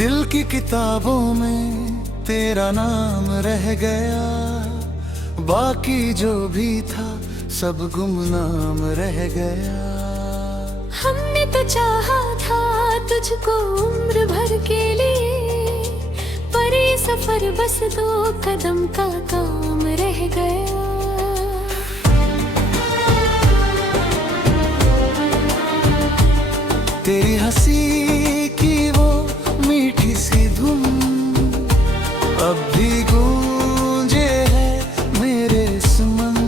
दिल की किताबों में तेरा नाम रह गया, बाकी जो भी था सब गुमनाम रह गया। हमने तो चाहा था तुझको उम्र भर के लिए, पर ये सफर बस 2 कदम का काम रह गया। तेरी हंसी की वो मीठी सी धुन अब भी गूंजे है मेरे सुमन।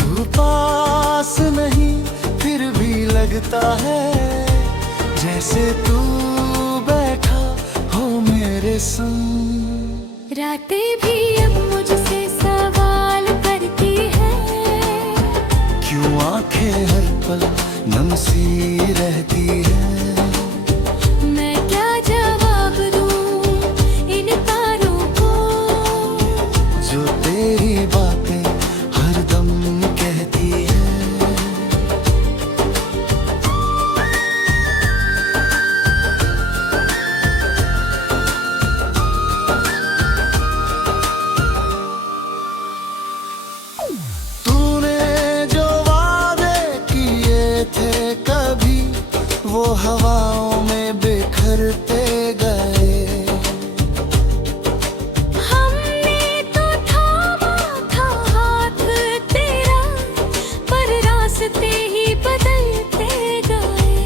तू पास नहीं फिर भी लगता है जैसे तू बैठा हो मेरे संग। रातें भी अब मुझसे सवाल करती है, क्यों आंखें हर पल नम सी रहती है। मैं क्या जवाब दूं इन तारों को, जो तेरी बातें हर दम कहती है। तूने जो वादे किए थे कभी वो हवाओं में बिखरते गए। हमने तो थामा था हाथ तेरा, पर रास्ते ही बदलते गए।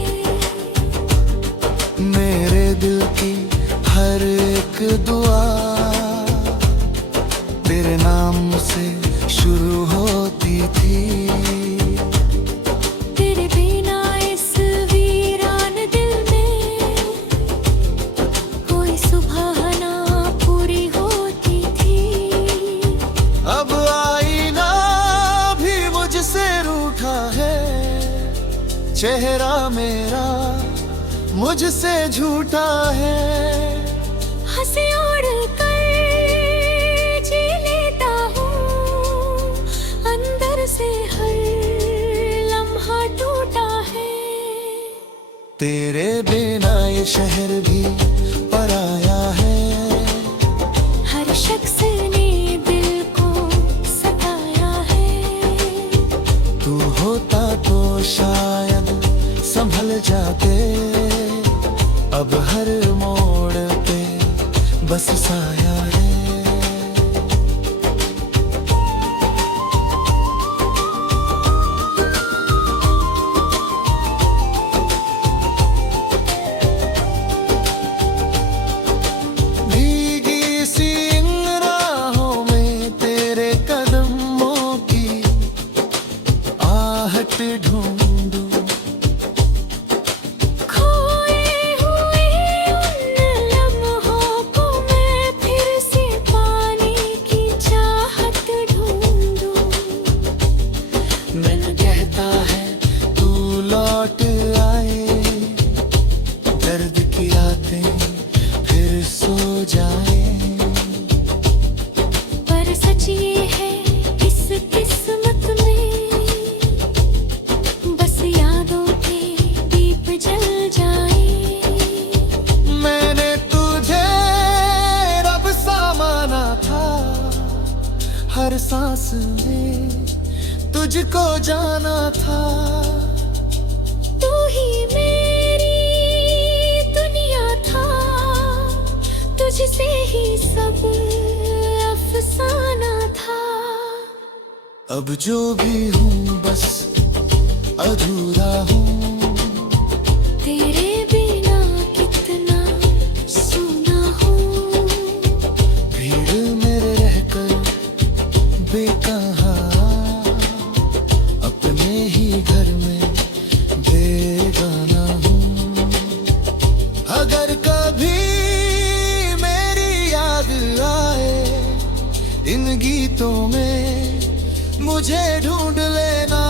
मेरे दिल की हर एक दुआ तेरे नाम से शुरू होती थी। तेरे बिना इस वीरान दिल में कोई सुबह ना पूरी होती थी। अब आईना भी मुझसे रूठा है, चेहरा मेरा मुझसे झूठा है। हंसी उड़ कर जी लेता हूँ, अंदर से हर लम्हा टूटा है। तेरे बिना ये शहर भी पराया है, हर शख्स ने दिल को सताया है। तू होता तो शायद संभल जाते। अब हर मोड़ पे बस साया है। भीगी सी इन राहों में तेरे कदमों की आहट ढूंढूं। खोए हुए उन लम्हों को मैं फिर से पाने की चाहत ढूंढूं। मन कहता है तू लौट आए, दर्द की रातें फिर सो जाए। पर सच ये है इस किस्मत में, बस यादों के दीप जल जाए। मैंने तुझे रब सा माना था, हर सांस में तुझको जाना था। तू ही मेरी दुनिया था, तुझसे ही सब अफसाना था। अब जो भी हूँ बस अधूरा हूँ, तेरे बिना कितना सुना हूँ। भीड़ मेरे रहकर बेकहाँ, अपने ही घर में बेगाना हूँ। अगर कभी मेरी याद आए इन गीतों में मुझे ढूंढ लेना।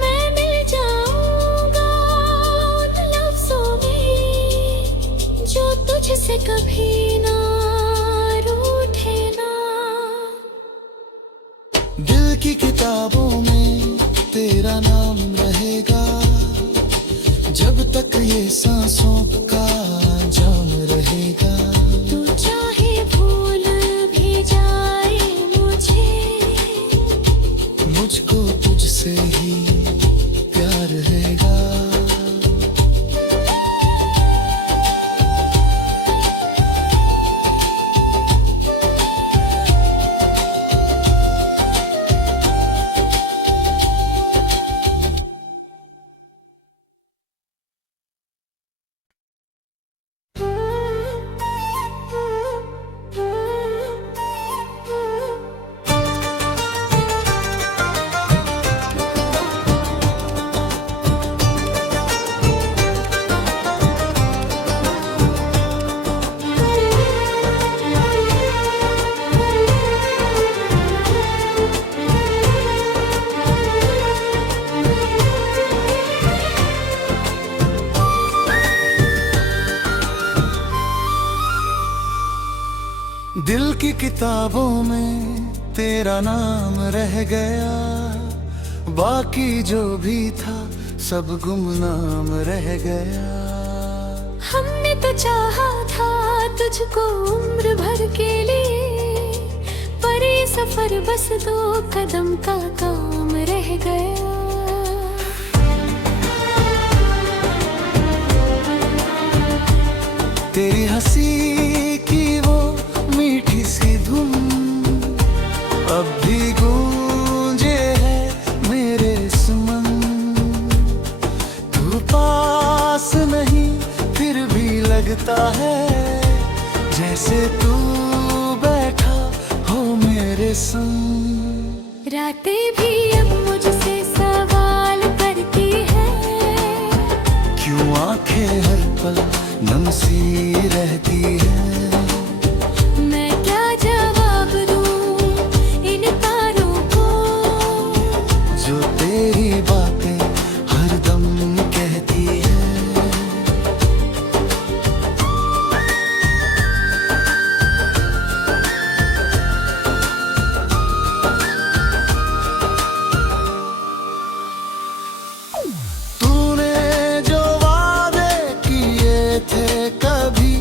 मैं मिल जाऊंगा उन लफ्जों में जो तुझसे कभी ना रूठे ना। दिल की किताबों में तेरा नाम रहेगा, जब तक ये सांसों का जाम रहेगा। तू चाहे भूल भी जाए मुझे, मुझको तुझसे ही प्यार रहेगा। दिल की किताबों में तेरा नाम रह गया, बाकी जो भी था सब गुमनाम रह गया। हमने तो चाहा था तुझको उम्र भर के लिए, पर ये सफर बस 2 कदम का काम रह गया। तेरी हंसी की वो मीठी सी धुन अब भी गूंजे है मेरे सुमन। तू पास नहीं फिर भी लगता है जैसे तू बैठा हो मेरे संग। रातें भी अब मुझसे सवाल करती है, क्यों आंखें हर पल नम सी रहती है। मैं क्या जवाब दूं इन तारों को, जो तेरी बातें हरदम कहती है। तूने जो वादे किए थे कभी,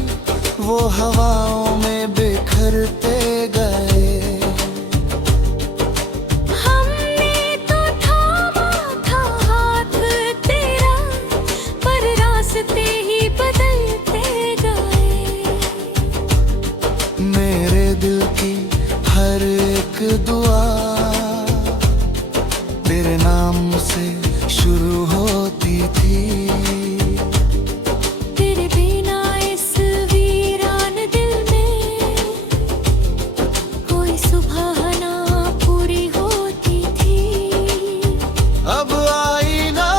वो हवाओं में बिखरते गए। हमने तो थामा था हाथ तेरा, पर रास्ते ही बदलते गए। मेरे दिल की हर एक दुआ तेरे नाम से शुरू होती थी। तेरे बिना इस वीरान दिल में कोई सुबह ना पूरी होती थी। अब आईना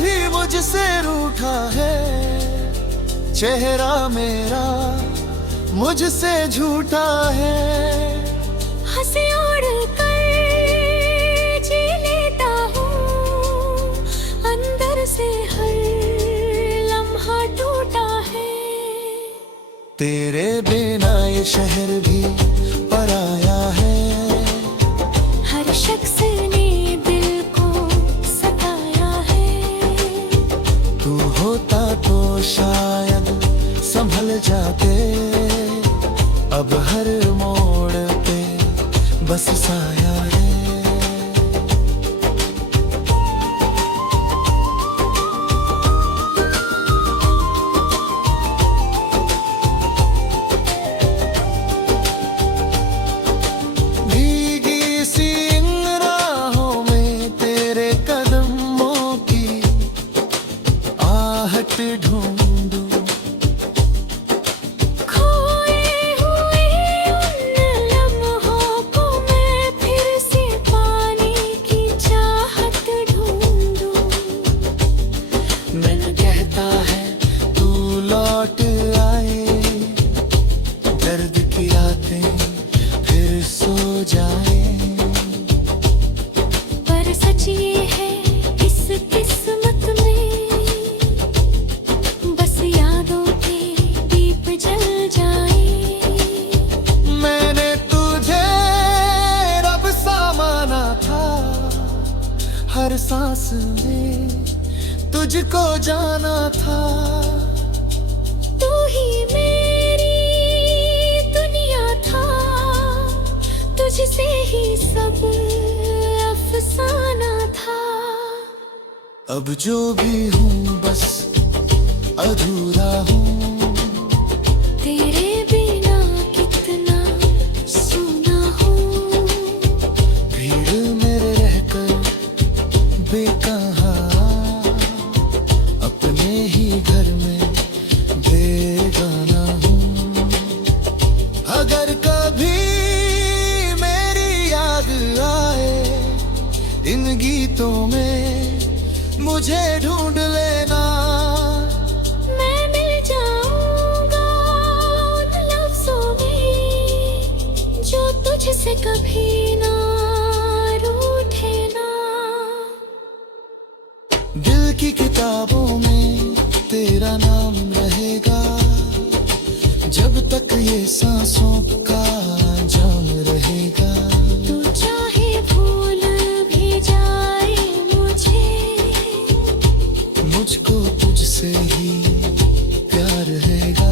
भी मुझसे रूठा है, चेहरा मेरा मुझसे झूठा है। हंसी उड़ कर जी लेता हूँ, अंदर से हर लम्हा टूटा है। तेरे बिना ये शहर भी पराया है, हर शख्स ने दिल को सताया है। तू होता तो शायद संभल जाते। अब हर मोड़ पे बस साया है। भीगी सी इन राहों में तेरे कदमों की आहट ढूंढूं। खोए हुए उन लम्हों को मैं फिर से पाने की चाहत ढूंढूं। मन कहता है तू लौट आए, दर्द की रातें फिर सो जाए। पर सच ये है इस किस्मत में, बस यादों के दीप जल जाए। मैंने तुझे रब सा माना था, हर सांस में तुझको जाना था। तू ही मेरी दुनिया था, तुझसे ही सब अफसाना था। अब जो भी हूँ बस अधूरा हूँ, तेरे बिना कितना सुना हूँ। भीड़ मेरे रहकर बेकहाँ, अपने ही घर में बेगाना हूँ। अगर कभी मेरी याद आए इन गीतों में, मुझे ढूंढ लेना। मैं मिल जाऊंगा उन लफ्जों में जो तुझसे कभी ना रूठे ना। दिल की किताबों में तेरा नाम रहेगा, जब तक ये सांसों का जाम रहेगा। तू चाहे भूल भी जाए मुझको तुझसे ही प्यार रहेगा।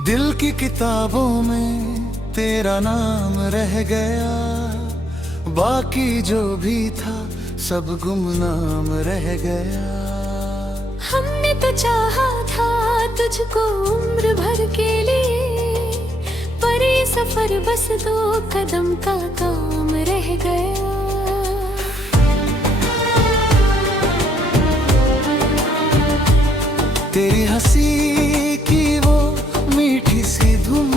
दिल की किताबों में तेरा नाम रह गया, बाकी जो भी था सब गुमनाम रह गया। हमने तो चाहा था तुझको उम्र भर के लिए, पर ये सफर बस 2 कदम का काम रह गया। तेरी हंसी की वो मीठी सी धुन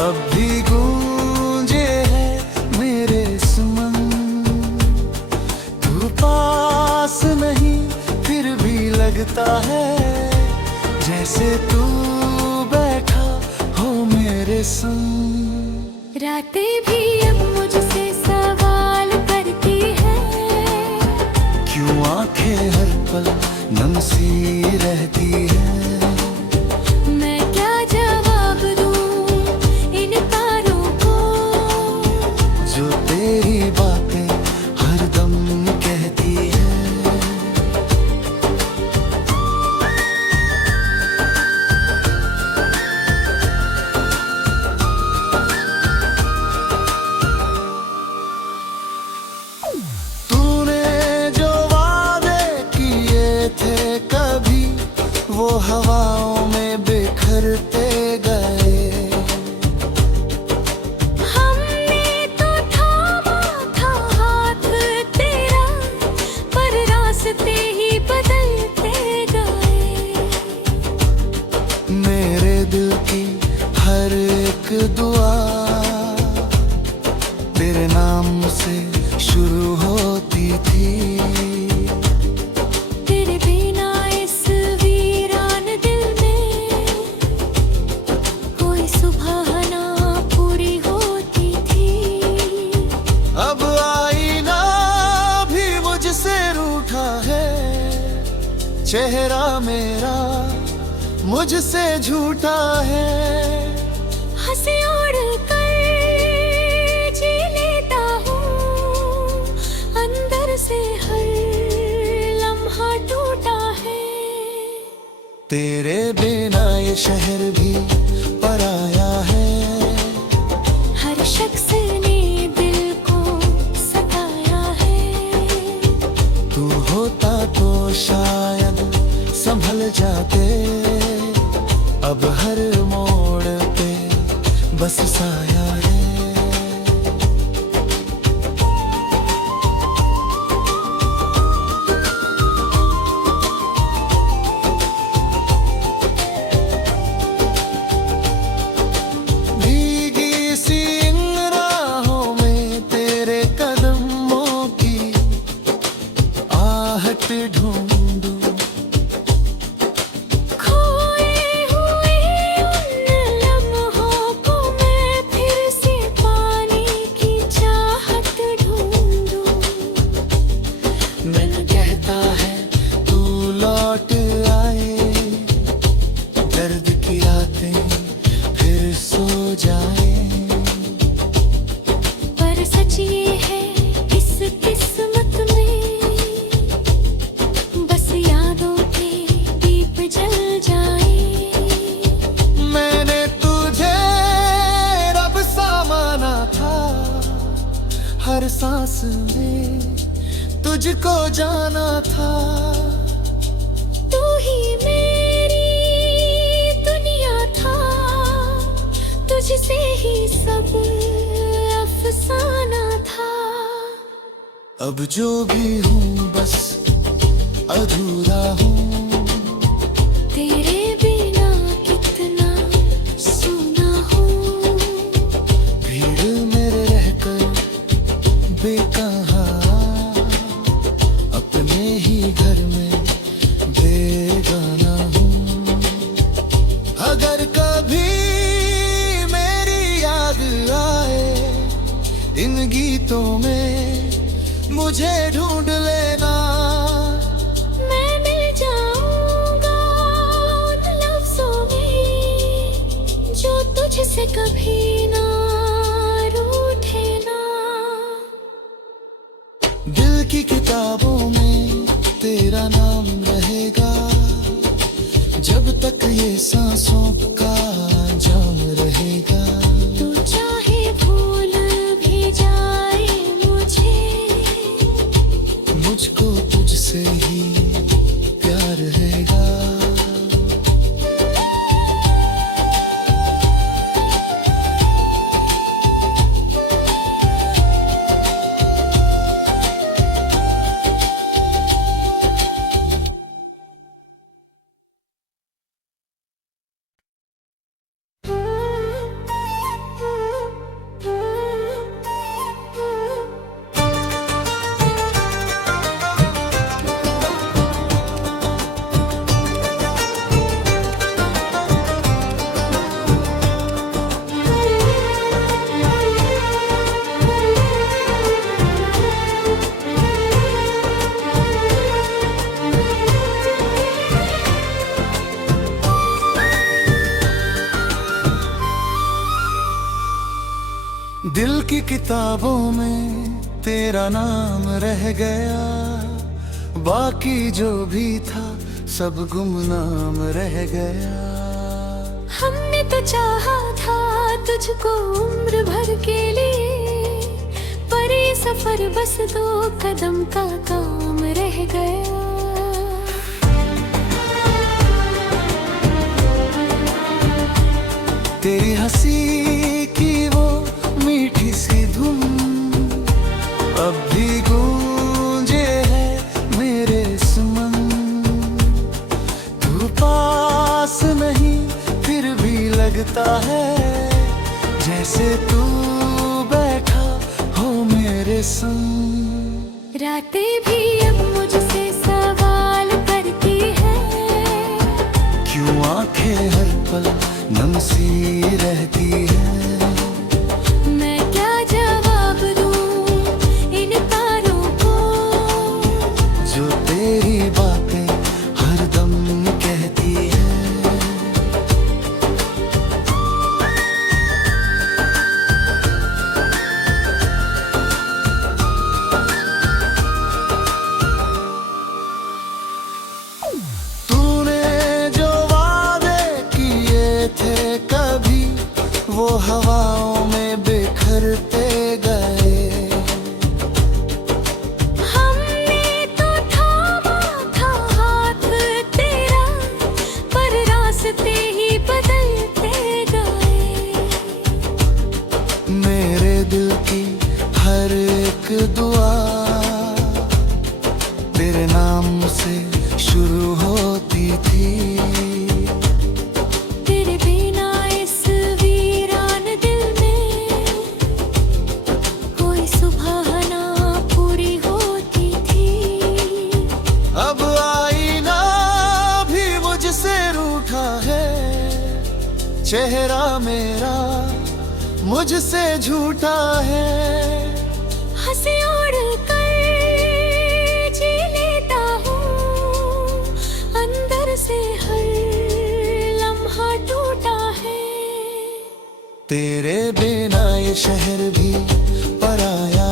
अब भी गूंजे है मेरे सुमन। तू पास नहीं फिर भी लगता है, जैसे तू बैठा हो मेरे संग। रातें भी अब मुझसे सवाल करती है, क्यों आंखें हर पल नम सी रहती है। मैं क्या जवाब दूं इन तारों को, जो तेरी बातें हरदम कहती है। तूने जो वादे किए थे कभी, वो हवाओं में बिखरते गए। हमने तो थामा था हाथ तेरा, पर रास्ते ही बदलते गए। मेरे दिल की हर एक दुआ तेरे नाम से शुरू होती थी। तेरे बिना इस वीरान दिल में कोई सुबह ना पूरी होती थी। अब आईना भी मुझसे रूठा है, चेहरा मेरा मुझसे झूठा है। हंसी उड़ कर जी लेता हूँ, अंदर से हर लम्हा टूटा है। तेरे बिना ये शहर भी पराया है, हर शख्स ने दिल को सताया है। तू होता तो शायद संभल जाते, अब हर मोड़ पे बस साया है। सच ये है इस किस्मत में, बस यादों के दीप जल जाए। मैंने तुझे रब सा माना था, हर सांस में तुझको जाना था। तू ही मेरी दुनिया था, तुझसे ही सब अफसाना था। अब जो भी हूँ बस अधूरा हूँ, तेरे बिना कितना सुना हूँ। भीड़ मेरे रहकर बेकहाँ, अपने ही घर में बेगाना हूँ। अगर कभी मेरी याद आए इन गीतों में मुझे ढूंढ लेना। मैं मिल जाऊंगा उन लफ्जों में जो तुझसे कभी ना रूठे ना। दिल की किताबों में तेरा नाम रहेगा, जब तक ये सांसों का जाम रहेगा। तू चाहे भूल भी जाए मुझको तुझसे ही प्यार रहेगा। दिल की किताबों में तेरा नाम रह गया, बाकी जो भी था सब गुमनाम रह गया। हमने तो चाहा था तुझको उम्र भर के लिए, पर ये सफर बस 2 कदम का काम रह गया। तेरी हंसी की वो मीठी सी धुन अब भी गूंजे है मेरे सुमन। तू पास नहीं फिर भी लगता है जैसे तू बैठा हो मेरे संग। रातें भी अब मुझसे सवाल करती है, क्यों आंखें हर पल नम सी रहती है। मैं क्या जवाब दूं इन तारों को, जो तेरी बातें हरदम कहती है। तूने जो वादे किए थे कभी वो हवाओं में बिखरते गए। हमने तो थामा था हाथ तेरा, पर रास्ते ही बदलते गए। मेरे दिल की हर एक दुआ तेरे नाम से शुरू होती थी। तेरे बिना इस वीरान दिल में कोई सुबह ना पूरी होती थी। अब आईना भी मुझसे रूठा है, चेहरा मेरा मुझसे झूठा है। हंसी उड़ कर जी लेता हूँ, अंदर से हर लम्हा टूटा है। तेरे बिना ये शहर भी पराया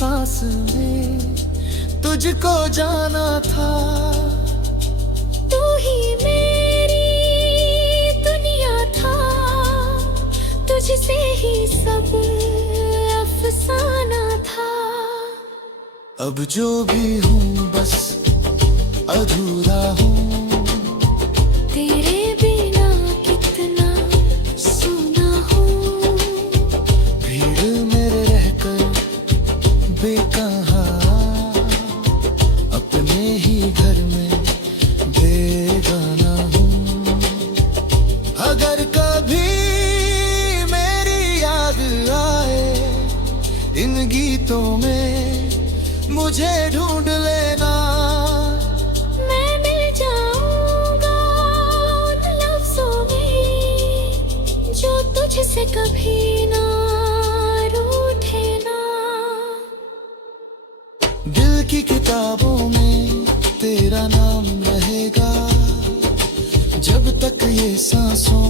सांस में तुझको जाना था। तू ही मेरी दुनिया था, तुझसे ही सब अफसाना था। अब जो भी हूँ बस अधूरा हूँ, तेरे बिना कितना सुना हूँ। भीड़ मेरे रहकर बेकहाँ, अपने ही घर में बेगाना हूँ। अगर कभी मेरी याद आए इन गीतों में मुझे ढूंढ लेना। मैं मिल जाऊंगा उन लफ्जों में जो तुझसे कभी ना रूठे ना। दिल की किताबों में तेरा नाम रहेगा, जब तक ये सांसों